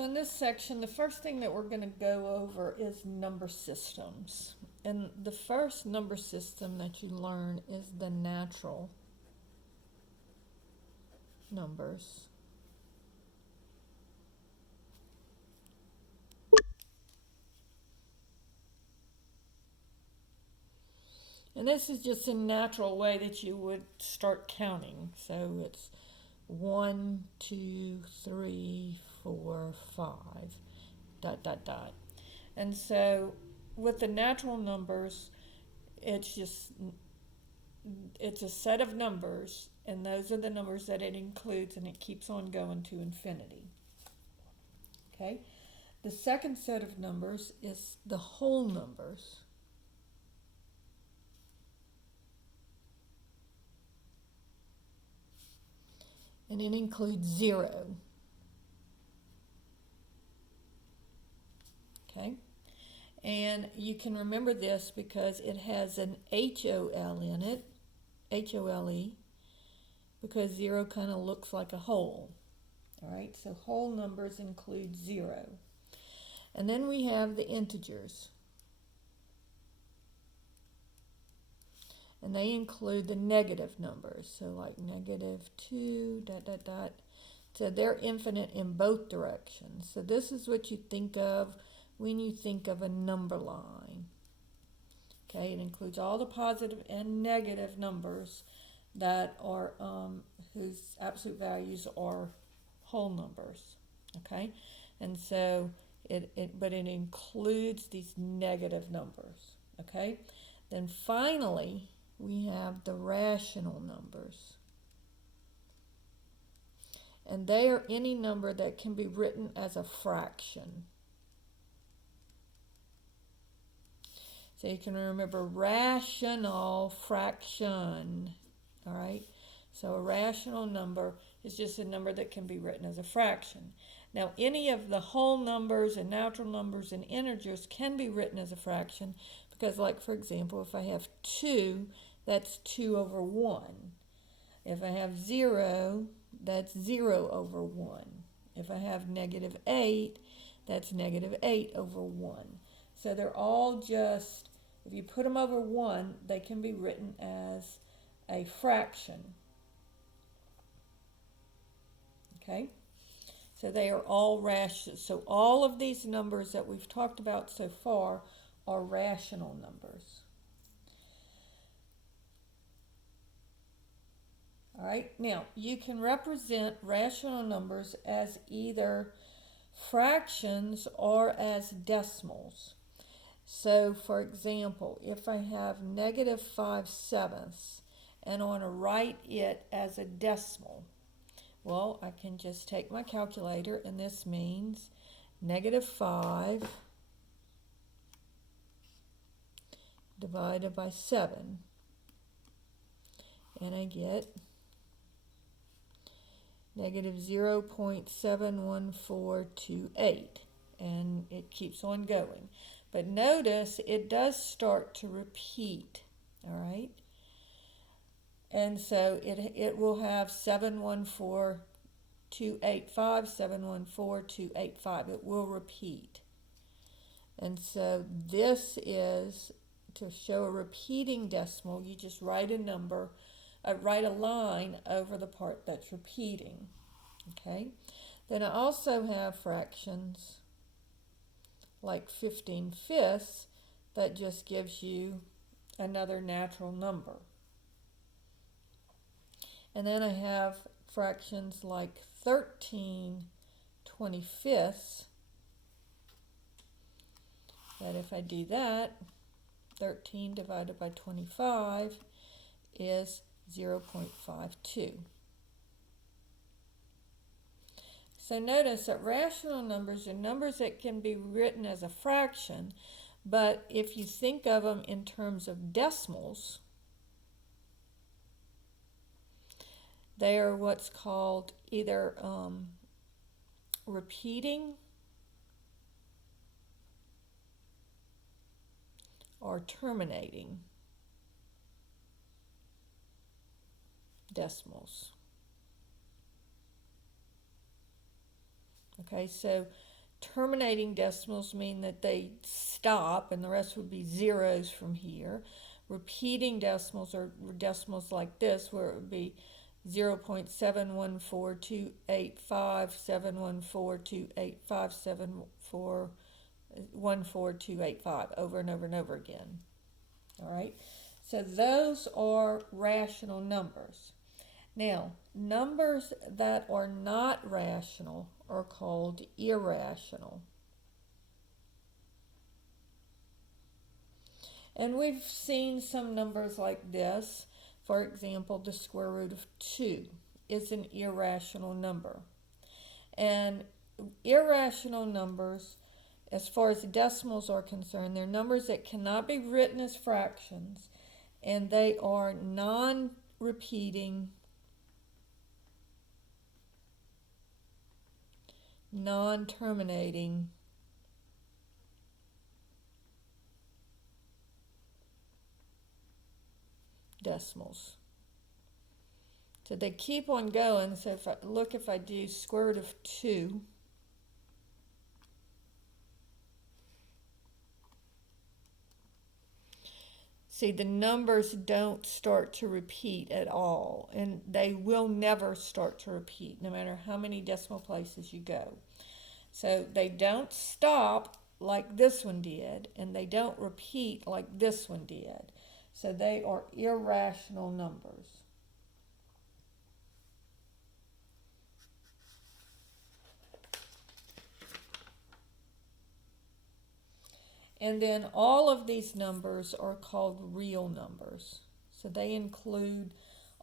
So in this section, the first thing that we're going to go over is number systems. And the first number system that you learn is the natural numbers. And this is just a natural way that you would start counting. So it's 1, 2, 3, 4, 5, dot, dot, dot. And so with the natural numbers, it's a set of numbers, and those are the numbers that it includes, and it keeps on going to infinity. Okay? The second set of numbers is the whole numbers. And it includes 0. Okay? And you can remember this because it has an HOL in it, HOLE, because 0 kind of looks like a whole. All right, so whole numbers include 0. And then we have the integers. And they include the negative numbers, so like -2, dot, dot, dot. So they're infinite in both directions. So this is what you think of when you think of a number line. Okay, it includes all the positive and negative numbers that are whose absolute values are whole numbers. Okay, and so but it includes these negative numbers. Okay, then finally we have the rational numbers. And they are any number that can be written as a fraction. So you can remember rational fraction. All right? So a rational number is just a number that can be written as a fraction. Now, any of the whole numbers and natural numbers and integers can be written as a fraction because, like, for example, if I have 2, that's 2 over 1. If I have 0, that's 0 over 1. If I have -8, that's -8 over 1. So they're all just, if you put them over 1, they can be written as a fraction. Okay? So they are all rational. So all of these numbers that we've talked about so far are rational numbers. All right, now you can represent rational numbers as either fractions or as decimals. So, for example, if I have -5/7 and I want to write it as a decimal, well, I can just take my calculator, and this means -5 divided by 7, and I get -0.71428, and it keeps on going. But notice it does start to repeat, all right? And so it will have 714,285, 714,285. It will repeat. And so this is, to show a repeating decimal, you just write a number, write a line over the part that's repeating. Okay? Then I also have fractions like 15/5 that just gives you another natural number. And then I have fractions like 13/25, that if I do that, 13 divided by 25 is 0.52. So notice that rational numbers are numbers that can be written as a fraction, but if you think of them in terms of decimals, they are what's called either repeating or terminating decimals. Okay, so Terminating decimals mean that they stop and the rest would be zeros from here. Repeating decimals are decimals like this, where it would be 0.714285, 7142857, 7414285, over and over and over again. All right, so those are rational numbers. Now, numbers that are not rational are called irrational. And we've seen some numbers like this. For example, the square root of 2 is an irrational number. And irrational numbers, as far as the decimals are concerned, they're numbers that cannot be written as fractions, and they are non-repeating, non-terminating decimals. So they keep on going. So if I do square root of 2, see, the numbers don't start to repeat at all, and they will never start to repeat no matter how many decimal places you go. So they don't stop like this one did, and they don't repeat like this one did. So they are irrational numbers. And then all of these numbers are called real numbers. So they include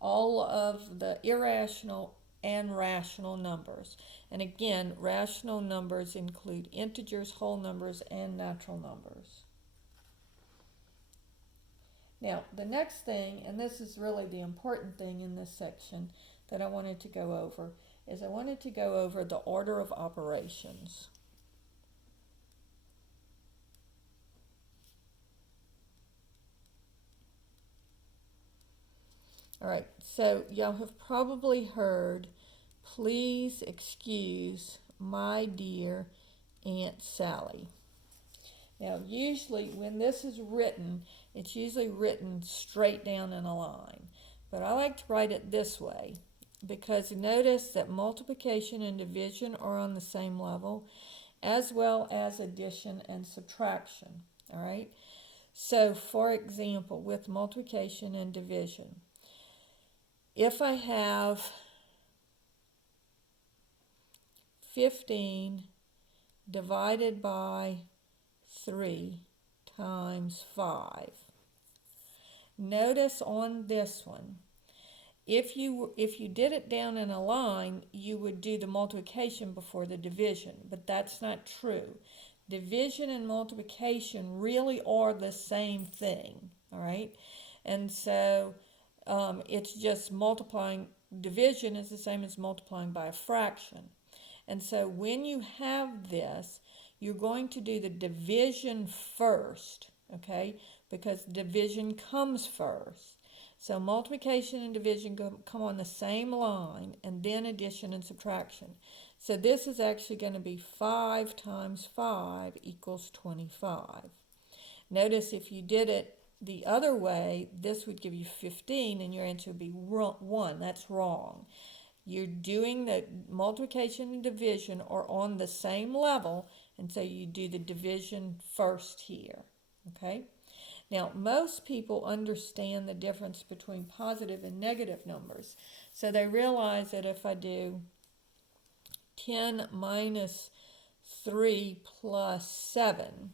all of the irrational and rational numbers. And again, rational numbers include integers, whole numbers, and natural numbers. Now, the next thing, and this is really the important thing in this section that I wanted to go over, is I wanted to go over the order of operations. All right, so y'all have probably heard, please excuse my dear Aunt Sally. Now, usually when this is written, it's usually written straight down in a line. But I like to write it this way because notice that multiplication and division are on the same level, as well as addition and subtraction. All right? So, for example, with multiplication and division, if I have 15 divided by 3 times 5. Notice on this one, if you did it down in a line, you would do the multiplication before the division, but that's not true. Division and multiplication really are the same thing, all right? And so it's just multiplying. Division is the same as multiplying by a fraction. And so when you have this, you're going to do the division first, okay? Because division comes first. So multiplication and division come on the same line, and then addition and subtraction. So this is actually going to be 5 times 5 equals 25. Notice if you did it the other way, this would give you 15, and your answer would be 1. That's wrong. You're doing the multiplication and division are on the same level, and so you do the division first here, okay? Now, most people understand the difference between positive and negative numbers. So they realize that if I do 10 minus 3 plus 7,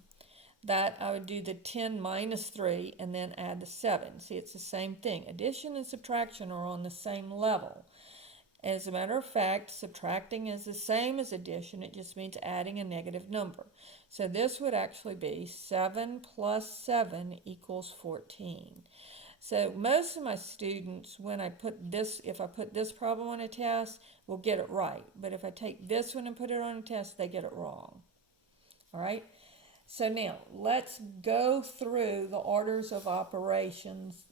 that I would do the 10 minus 3 and then add the 7. See, it's the same thing. Addition and subtraction are on the same level. As a matter of fact, subtracting is the same as addition. It just means adding a negative number. So this would actually be 7 plus 7 equals 14. So most of my students, when I put this, if I put this problem on a test, will get it right. But if I take this one and put it on a test, they get it wrong. All right? So now, let's go through the orders of operations,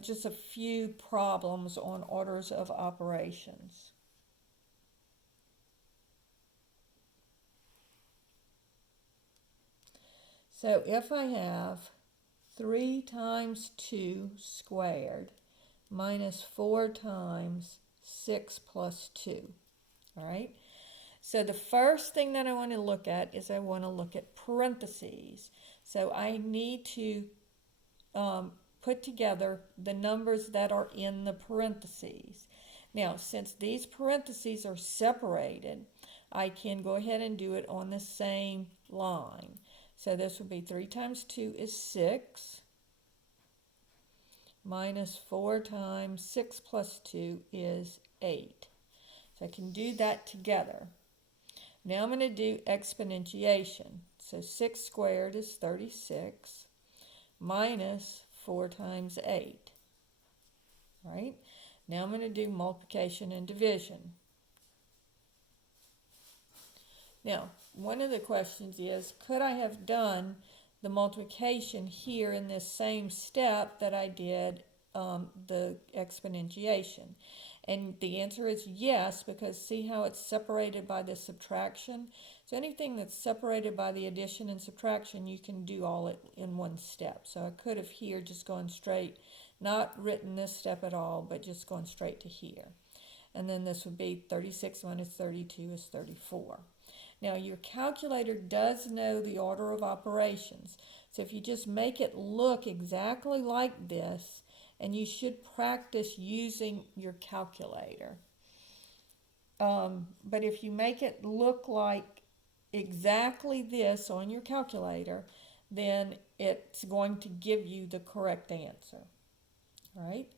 just a few problems on orders of operations. So if I have 3 times 2 squared minus 4 times 6 plus 2, all right? So the first thing that I want to look at is I want to look at parentheses. So I need to put together the numbers that are in the parentheses. Now, since these parentheses are separated, I can go ahead and do it on the same line. So this would be 3 times 2 is 6, minus 4 times 6 plus 2 is 8. So I can do that together. Now I'm going to do exponentiation. So 6 squared is 36, minus 4 times 8. Right? Now I'm going to do multiplication and division. Now, one of the questions is, could I have done the multiplication here in this same step that I did the exponentiation? And the answer is yes, because see how it's separated by the subtraction? So anything that's separated by the addition and subtraction, you can do all it in one step. So I could have here just gone straight, not written this step at all, but just gone straight to here. And then this would be 36 minus 32 is 34. Now your calculator does know the order of operations. So if you just make it look exactly like this, and you should practice using your calculator. But if you make it look like exactly this on your calculator, then it's going to give you the correct answer. All right?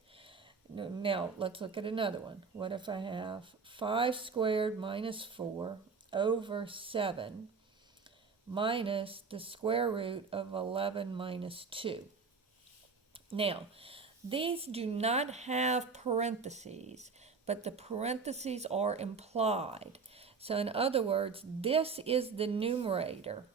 Now, let's look at another one. What if I have 5 squared minus 4 over 7 minus the square root of 11 minus 2? Now, these do not have parentheses, but the parentheses are implied. So in other words, this is the numerator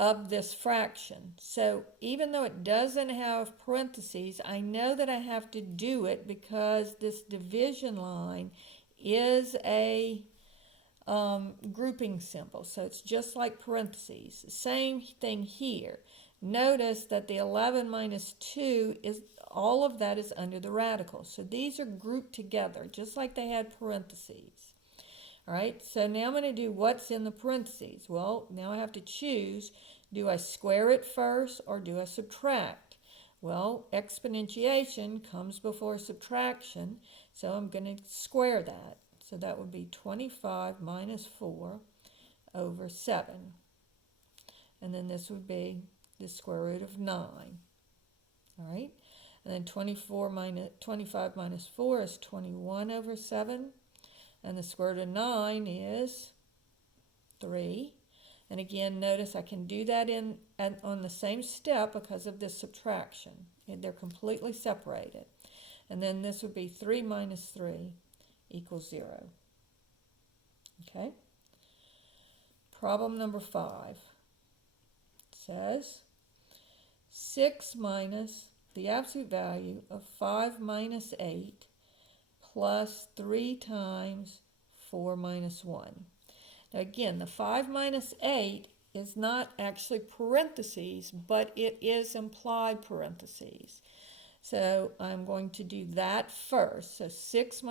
of this fraction. So even though it doesn't have parentheses, I know that I have to do it because this division line is a grouping symbol. So it's just like parentheses. Same thing here. Notice that the 11 minus 2 is all of that is under the radical. So these are grouped together just like they had parentheses. All right, so now I'm going to do what's in the parentheses. Well, now I have to choose, do I square it first or do I subtract? Well, exponentiation comes before subtraction, so I'm going to square that. So that would be 25 minus 4 over 7. And then this would be the square root of 9. All right? And then 25 minus 4 is 21 over 7. And the square root of 9 is 3. And again, notice I can do that on the same step because of this subtraction. They're completely separated. And then this would be 3 minus 3 equals 0. Okay? Problem number 5 says 6 minus the absolute value of 5 minus 8 plus 3 times 4 minus 1. Now again, the 5 minus 8 is not actually parentheses, but it is implied parentheses. So I'm going to do that first. So 5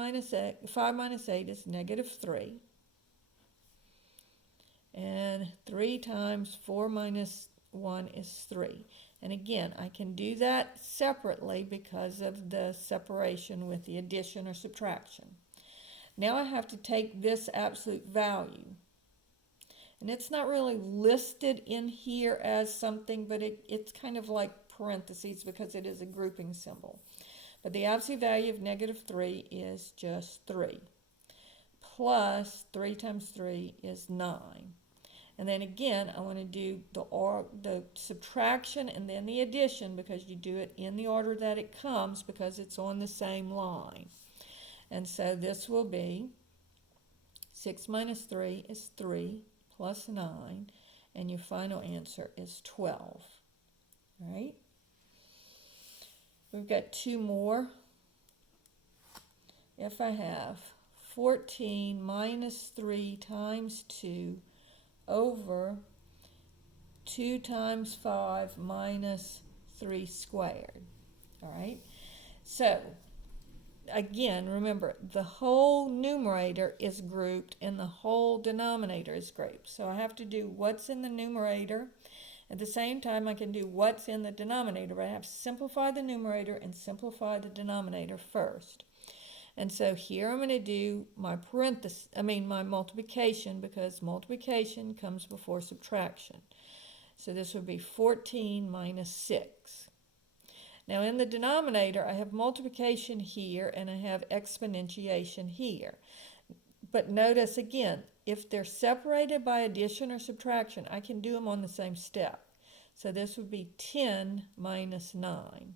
minus 8 is negative 3. And 3 times 4 minus 1 is 3. And again, I can do that separately because of the separation with the addition or subtraction. Now I have to take this absolute value. And it's not really listed in here as something, but it's kind of like parentheses because it is a grouping symbol. But the absolute value of negative 3 is just 3. Plus 3 times 3 is 9. And then again, I want to do the subtraction and then the addition because you do it in the order that it comes because it's on the same line. And so this will be 6 minus 3 is 3 plus 9, and your final answer is 12. All right? We've got 2 more. If I have 14 minus 3 times 2 over 2 times 5 minus 3 squared. All right? So, again, remember, the whole numerator is grouped and the whole denominator is grouped. So I have to do what's in the numerator. At the same time, I can do what's in the denominator, but I have to simplify the numerator and simplify the denominator first. And so here I'm going to do my my multiplication, because multiplication comes before subtraction. So this would be 14 minus 6. Now in the denominator, I have multiplication here and I have exponentiation here. But notice again, if they're separated by addition or subtraction, I can do them on the same step. So this would be 10 minus 9.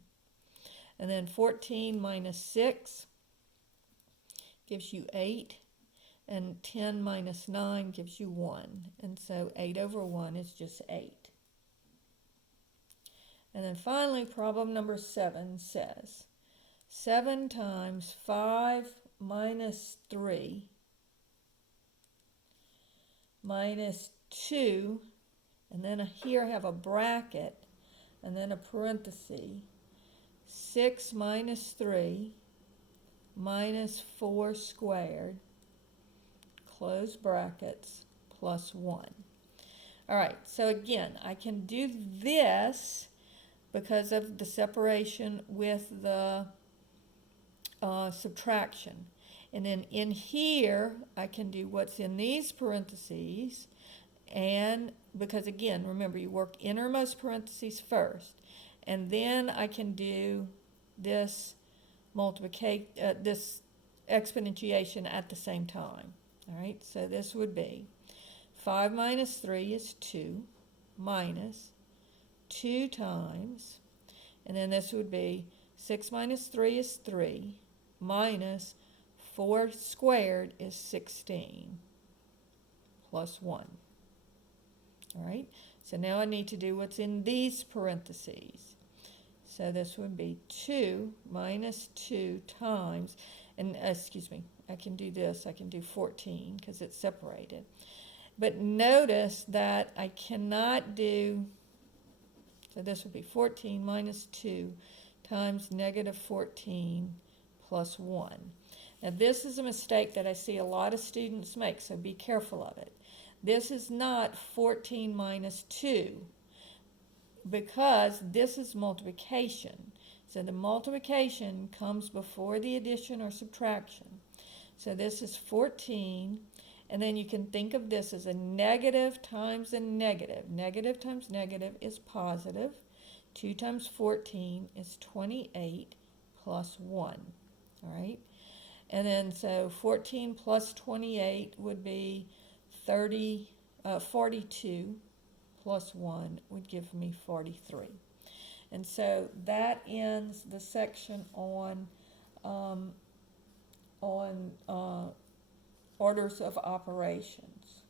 And then 14 minus 6 gives you 8. And 10 minus 9 gives you 1. And so 8 over 1 is just 8. And then finally, problem number 7 says 7 times 5 minus 3 minus 2, and then here I have a bracket, and then a parenthesis, 6 minus 3 minus 4 squared, close brackets, plus 1. All right, so again, I can do this because of the separation with the subtraction. And then in here, I can do what's in these parentheses. And because again, remember, you work innermost parentheses first. And then I can do this this exponentiation at the same time. All right, so this would be 5 minus 3 is 2 minus 2 times, and then this would be 6 minus 3 is 3 minus 4 squared is 16 plus 1. All right, so now I need to do what's in these parentheses. So this would be 2 minus 2 times, and excuse me, I can do this, I can do 14 because it's separated. But notice that I cannot do, so this would be 14 minus 2 times negative 14 plus 1. Now this is a mistake that I see a lot of students make, so be careful of it. This is not 14 minus 2 because this is multiplication. So the multiplication comes before the addition or subtraction. So this is 14, and then you can think of this as a negative times a negative. Negative times negative is positive. 2 times 14 is 28 plus 1. All right? And then so 14 plus 28 would be 42 plus 1 would give me 43. And so that ends the section on orders of operations.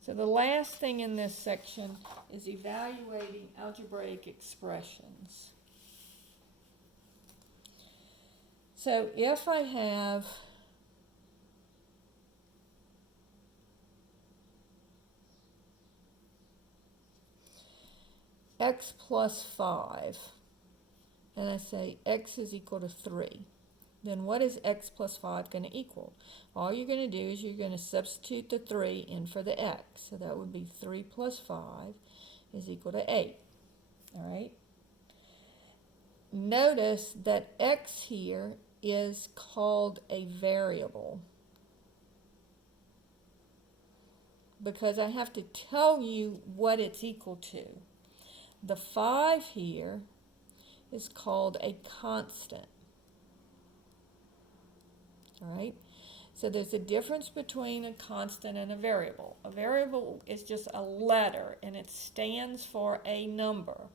So the last thing in this section is evaluating algebraic expressions. So if I have x plus 5, and I say x is equal to 3, then what is x plus 5 going to equal? All you're going to do is you're going to substitute the 3 in for the x. So that would be 3 plus 5 is equal to 8. All right? Notice that x here is called a variable because I have to tell you what it's equal to. The 5 here is called a constant. All right? So there's a difference between a constant and a variable. A variable is just a letter, and it stands for a number.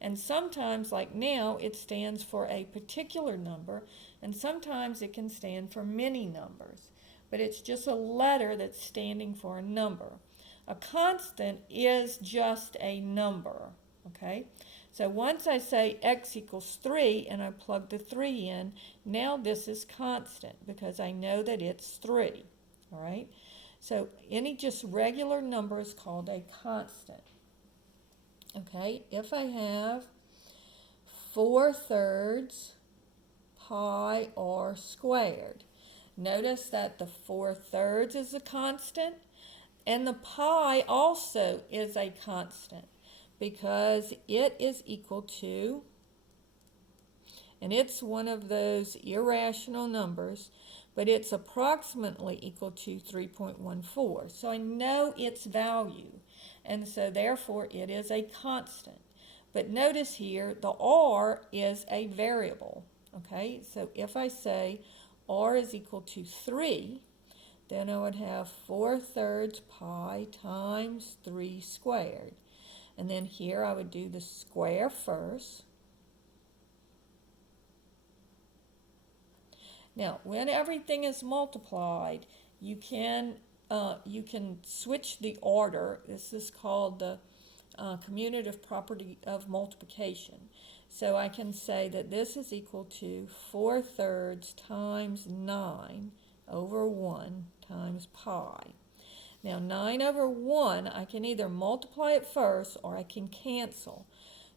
And sometimes, like now, it stands for a particular number, and sometimes it can stand for many numbers. But it's just a letter that's standing for a number. A constant is just a number, okay? So once I say x equals 3 and I plug the 3 in, now this is constant because I know that it's 3. All right? So any just regular number is called a constant. Okay? If I have 4/3 pi r squared, notice that the 4/3 is a constant and the pi also is a constant because it is equal to, and it's one of those irrational numbers, but it's approximately equal to 3.14. So I know its value, and so therefore it is a constant. But notice here, the r is a variable, okay? So if I say r is equal to 3, then I would have 4/3 pi times 3 squared. And then here I would do the square first. Now, when everything is multiplied, you can switch the order. This is called the commutative property of multiplication. So I can say that this is equal to 4/3 times 9 over 1 times pi. Now 9 over 1, I can either multiply it first or I can cancel.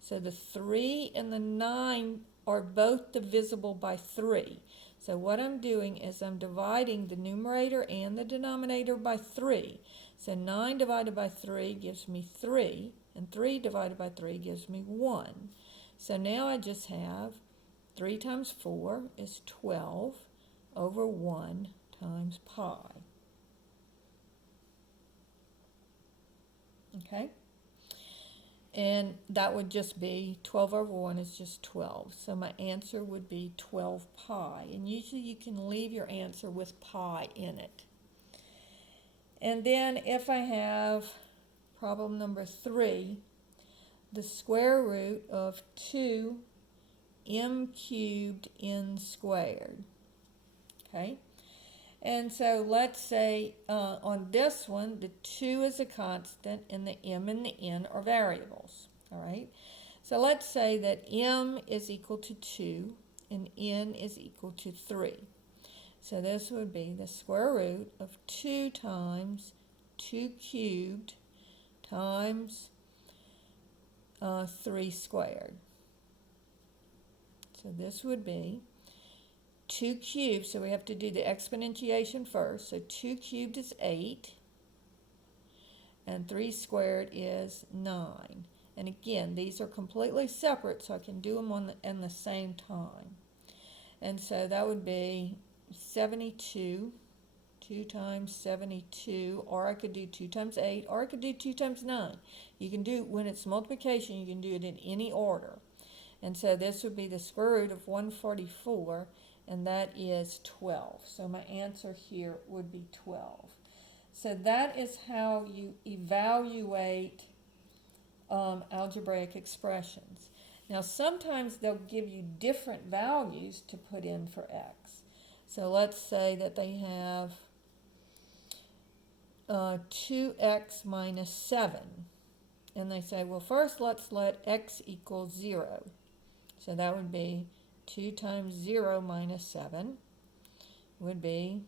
So the 3 and the 9 are both divisible by 3. So what I'm doing is I'm dividing the numerator and the denominator by 3. So 9 divided by 3 gives me 3, and 3 divided by 3 gives me 1. So now I just have 3 times 4 is 12 over 1 times pi. Okay? And that would just be 12 over 1 is just 12. So my answer would be 12 pi. And usually you can leave your answer with pi in it. And then if I have problem number 3, the square root of 2m cubed n squared. Okay? And so let's say on this one, the 2 is a constant and the m and the n are variables. All right? So let's say that m is equal to 2 and n is equal to 3. So this would be the square root of 2 times 2 cubed times 3 squared. So this would be 2 cubed, so we have to do the exponentiation first. So 2 cubed is 8, and 3 squared is 9. And again, these are completely separate, so I can do them in the same time. And so that would be 72, 2 times 72, or I could do 2 times 8, or I could do 2 times 9. You can do, when it's multiplication, you can do it in any order. And so this would be the square root of 144, and that is 12. So my answer here would be 12. So that is how you evaluate algebraic expressions. Now sometimes they'll give you different values to put in for x. So let's say that they have 2x minus 7. And they say, well, first let's let x equal 0. So that would be 2 times 0 minus 7 would be